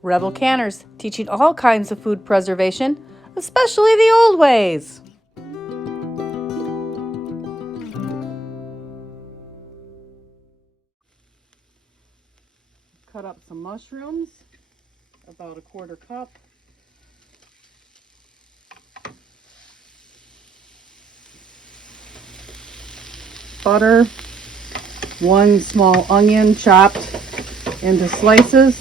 Rebel Canners, teaching all kinds of food preservation, especially the old ways. Cut up some mushrooms, about a 1/4 cup. Butter, 1 small onion chopped into slices.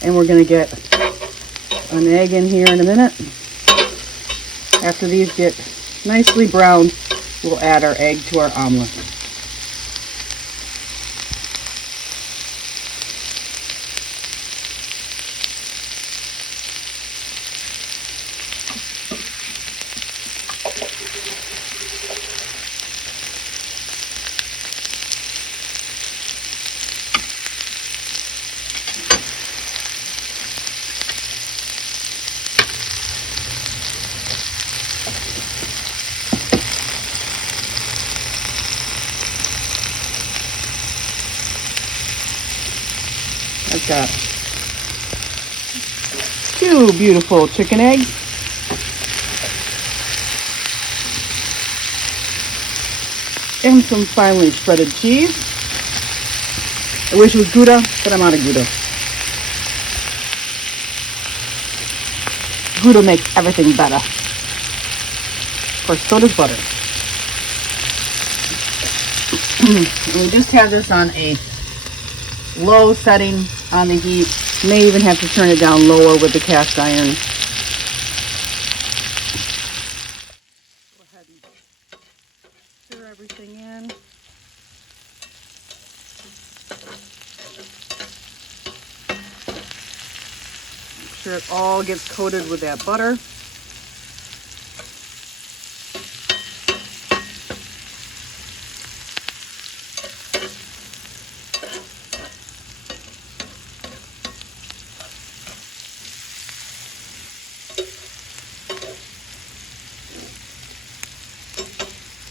And we're going to get an egg in here in a minute. After these get nicely browned, we'll add our egg to our omelet. I've got 2 beautiful chicken eggs. And some finely shredded cheese. I wish it was Gouda, but I'm out of Gouda. Gouda makes everything better. Of course, so does butter. And we just have this on a low setting on the heat. May even have to turn it down lower with the cast iron. Go ahead and stir everything in. Make sure it all gets coated with that butter.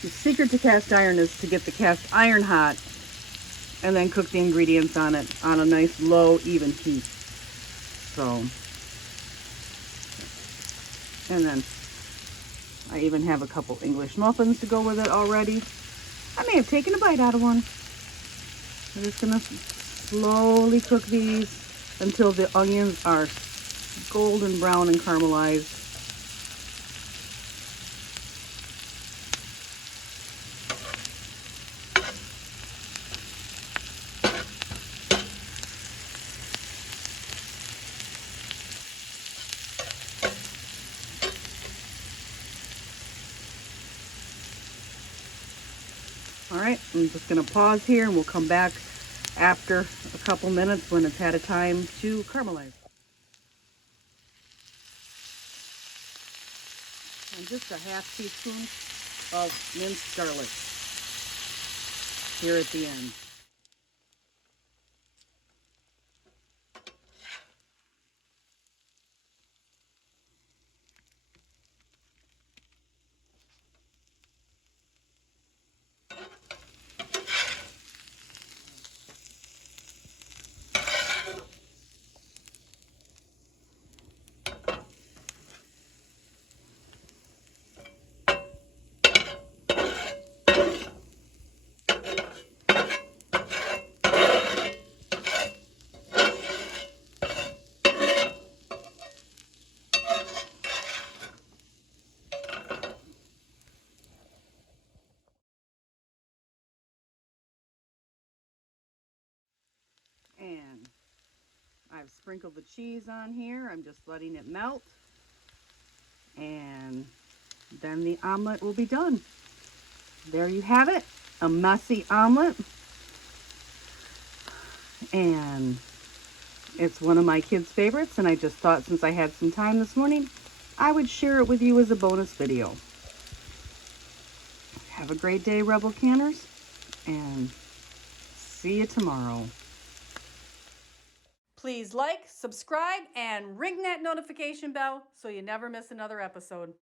The secret to cast iron is to get the cast iron hot and then cook the ingredients on it on a nice low even heat. So, and then I even have a couple English muffins to go with it already. I may have taken a bite out of one. I'm just gonna slowly cook these until the onions are golden brown and caramelized. All right, I'm just going to pause here and we'll come back after a couple minutes when it's had a time to caramelize. And just a 1/2 teaspoon of minced garlic here at the end. And I've sprinkled the cheese on here. I'm just letting it melt. And then the omelet will be done. There you have it, a messy omelet. And it's one of my kids' favorites, and I just thought since I had some time this morning, I would share it with you as a bonus video. Have a great day, Rebel Canners, and see you tomorrow. Please like, subscribe, and ring that notification bell so you never miss another episode.